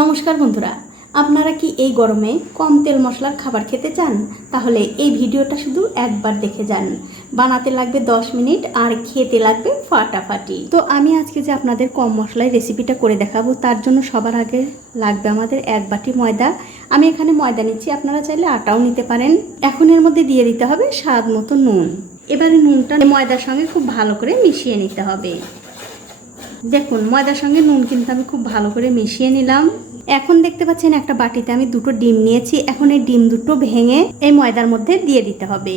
নমস্কার বন্ধুরা, আপনারা কি এই গরমে কম তেল মশলার খাবার খেতে চান? তাহলে এই ভিডিওটা শুধু একবার দেখে যান। বানাতে লাগবে 10 মিনিট আর খেতে লাগবে ফাটাফাটি। তো আমি আজকে যে আপনাদের কম মশলায় রেসিপিটা করে দেখাবো, তার জন্য সবার আগে লাগবে আমাদের এক বাটি ময়দা। আমি এখানে ময়দা নিচ্ছি, আপনারা চাইলে আটাও নিতে পারেন। এখন এর মধ্যে দিয়ে দিতে হবে স্বাদ মতো নুন। এবারে নুনটা ময়দার সঙ্গে খুব ভালো করে মিশিয়ে নিতে হবে। দেখুন, ময়দার সঙ্গে নুন কিন্তু আমি খুব ভালো করে মিশিয়ে নিলাম। এখন দেখতে পাচ্ছেন একটা বাটিতে আমি দুটো ডিম নিয়েছি। এখন এই ডিম দুটো ভেঙে এই ময়দার মধ্যে দিয়ে দিতে হবে।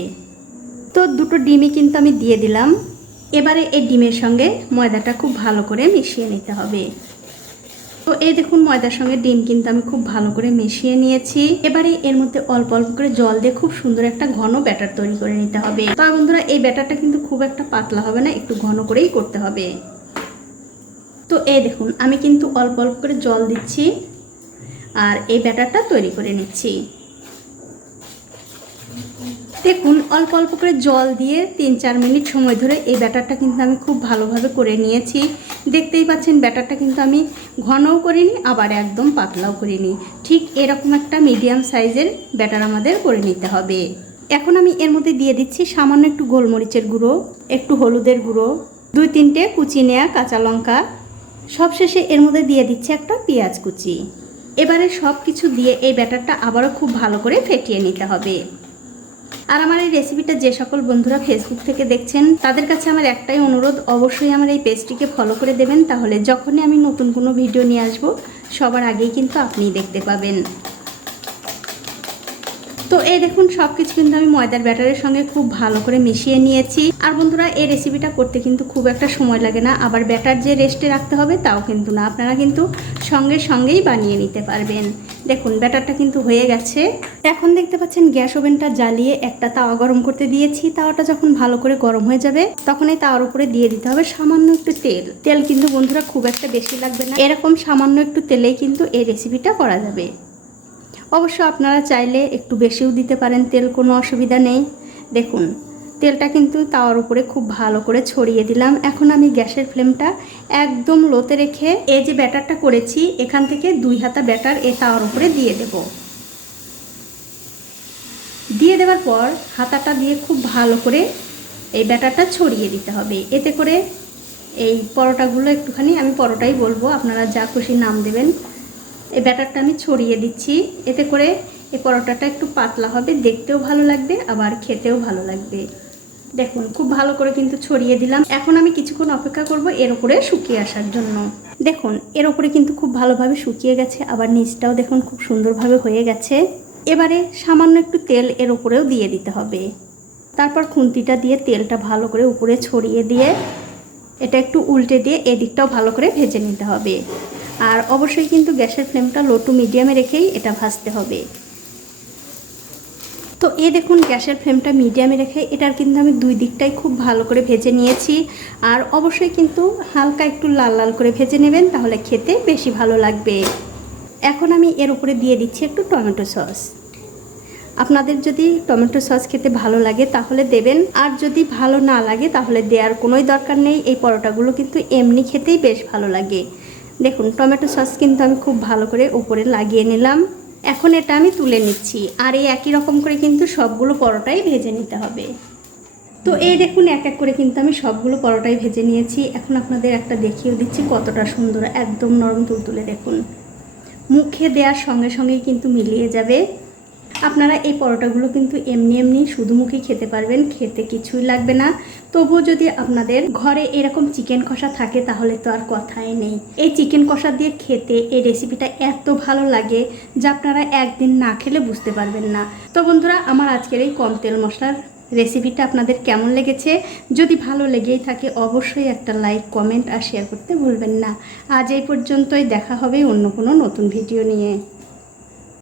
তো দুটো ডিমই কিন্তু আমি দিয়ে দিলাম। এবারে এই ডিমের সঙ্গে ময়দাটা খুব ভালো করে মিশিয়ে নিতে হবে। তো এই দেখুন, ময়দার সঙ্গে ডিম কিন্তু আমি খুব ভালো করে মিশিয়ে নিয়েছি। এবারে এর মধ্যে অল্প অল্প করে জল দিয়ে খুব সুন্দর একটা ঘন ব্যাটার তৈরি করে নিতে হবে। তবে বন্ধুরা, এই ব্যাটারটা কিন্তু খুব একটা পাতলা হবে না, একটু ঘন করেই করতে হবে। তো এই দেখুন, আমি কিন্তু অল্প অল্প করে জল দিচ্ছি আর এই ব্যাটারটা তৈরি করে নিচ্ছি। দেখুন, অল্প অল্প করে জল দিয়ে তিন চার মিনিট সময় ধরে এই ব্যাটারটা কিন্তু আমি খুব ভালোভাবে করে নিয়েছি। দেখতেই পাচ্ছেন, ব্যাটারটা কিন্তু আমি ঘনও করিনি, আবার একদম পাতলাও করিনি। ঠিক এরকম একটা মিডিয়াম সাইজের ব্যাটার আমাদের করে নিতে হবে। এখন আমি এর মধ্যে দিয়ে দিচ্ছি সামান্য একটু গোলমরিচের গুঁড়ো, একটু হলুদের গুঁড়ো, দুই তিনটে কুচি নেয়া কাঁচা লঙ্কা সবশেষে এর মধ্যে দিয়ে দিচ্ছি একটা পেঁয়াজ কুচি। এবারে সব কিছু দিয়ে এই ব্যাটারটা আবারও খুব ভালো করে ফেটিয়ে নিতে হবে। আর আমার এই রেসিপিটা যে সকল বন্ধুরা ফেসবুক থেকে দেখছেন, তাদের কাছে আমার একটাই অনুরোধ, অবশ্যই আমার এই পেজটিকে ফলো করে দেবেন, তাহলে যখনই আমি নতুন কোনো ভিডিও নিয়ে আসব, সবার আগেই কিন্তু আপনি দেখতে পাবেন। তো এই দেখুন সব কিছু কিন্তু আমি ময়দার ব্যাটারের সঙ্গে খুব ভালো করে মিশিয়ে নিয়েছি। আর বন্ধুরা, এই রেসিপিটা করতে কিন্তু খুব একটা সময় লাগে না। আবার ব্যাটার যে রেস্টে রাখতে হবে, তাও কিন্তু না। আপনারা কিন্তু সঙ্গে সঙ্গেই বানিয়ে নিতে পারবেন। দেখুন, ব্যাটারটা কিন্তু হয়ে গেছে। এখন দেখতে পাচ্ছেন, গ্যাস ওভেনটা জ্বালিয়ে একটা তাওয়া গরম করতে দিয়েছি। তাওয়াটা যখন ভালো করে গরম হয়ে যাবে, তখন এই তাওয়ার উপরে দিয়ে দিতে হবে সামান্য একটু তেল। তেল কিন্তু বন্ধুরা, খুব একটা বেশি লাগবে না। এরকম সামান্য একটু তেলেই কিন্তু এই রেসিপিটা করা যাবে। অবশ্য আপনারা চাইলে একটু বেশিও দিতে পারেন, তেল কোনো অসুবিধা নেই। দেখুন, তেলটা কিন্তু তাওয়ার উপরে খুব ভালো করে ছড়িয়ে দিলাম। এখন আমি গ্যাসের ফ্লেমটা একদম লোতে রেখে এই যে ব্যাটারটা করেছি, এখান থেকে দুই হাতা ব্যাটার এই তাওয়ার উপরে দিয়ে দেব। দিয়ে দেওয়ার পর হাতাটা দিয়ে খুব ভালো করে এই ব্যাটারটা ছড়িয়ে দিতে হবে। এতে করে এই পরোটাগুলো একটুখানি আমি পরোটাই বলব, আপনারা যা খুশি নাম দেবেন। এই ব্যাটারটা আমি ছড়িয়ে দিচ্ছি। এতে করে এই পরোটাটা একটু পাতলা হবে, দেখতেও ভালো লাগবে, আবার খেতেও ভালো লাগবে। দেখুন, খুব ভালো করে কিন্তু ছড়িয়ে দিলাম। এখন আমি কিছুক্ষণ অপেক্ষা করব এর উপরে শুকিয়ে আসার জন্য। দেখুন, এর উপরে কিন্তু খুব ভালোভাবে শুকিয়ে গেছে, আবার নিচটাও দেখুন খুব সুন্দরভাবে হয়ে গেছে। এবারে সামান্য একটু তেল এর উপরেও দিয়ে দিতে হবে। তারপর খুন্তিটা দিয়ে তেলটা ভালো করে উপরে ছড়িয়ে দিয়ে, এটা একটু উল্টে দিয়ে এদিকটাও ভালো করে ভেজে নিতে হবে। আর অবশ্যই কিন্তু গ্যাসের ফ্লেমটা লো টু মিডিয়ামে রেখেই এটা ভাজতে হবে। তো এ দেখুন, গ্যাসের ফ্লেমটা মিডিয়ামে রেখে এটার কিন্তু আমি দুই দিকটাই খুব ভালো করে ভেজে নিয়েছি। আর অবশ্যই কিন্তু হালকা একটু লাল লাল করে ভেজে নেবেন, তাহলে খেতে বেশি ভালো লাগবে। এখন আমি এর উপরে দিয়ে দিচ্ছি একটু টমেটো সস। আপনাদের যদি টমেটো সস খেতে ভালো লাগে তাহলে দেবেন, আর যদি ভালো না লাগে তাহলে দেওয়ার কোনোই দরকার নেই। এই পরোটাগুলো কিন্তু এমনি খেতেই বেশ ভালো লাগে। দেখুন, টমেটো সস কিন্তু আমি খুব ভালো করে উপরে লাগিয়ে নিলাম। এখন এটা আমি তুলে নিচ্ছি, আর এই একই রকম করে কিন্তু সবগুলো পরোটাই ভেজে নিতে হবে। তো এই দেখুন, এক এক করে কিন্তু আমি সবগুলো পরোটাই ভেজে নিয়েছি। এখন আপনাদের একটা দেখিয়েও দিচ্ছি কতটা সুন্দর, একদম নরম তুলতুলে দেখুন। মুখে দেওয়ার সঙ্গে সঙ্গেই কিন্তু মিলিয়ে যাবে। আপনারা এই পরোটাগুলো কিন্তু এমনি এমনি শুধু মুখে খেতে পারবেন, খেতে কিছুই লাগবে না। তবুও যদি আপনাদের ঘরে এরকম চিকেন কষা থাকে, তাহলে তো আর কথাই নেই। এই চিকেন কষা দিয়ে খেতে এই রেসিপিটা এত ভালো লাগে যা আপনারা একদিন না খেলে বুঝতে পারবেন না। তো বন্ধুরা, আমার আজকের এই কম তেল মশলার রেসিপিটা আপনাদের কেমন লেগেছে? যদি ভালো লেগেই থাকে, অবশ্যই একটা লাইক কমেন্ট আর শেয়ার করতে ভুলবেন না। আজ এই পর্যন্তই, দেখা হবে অন্য কোনো নতুন ভিডিও নিয়ে।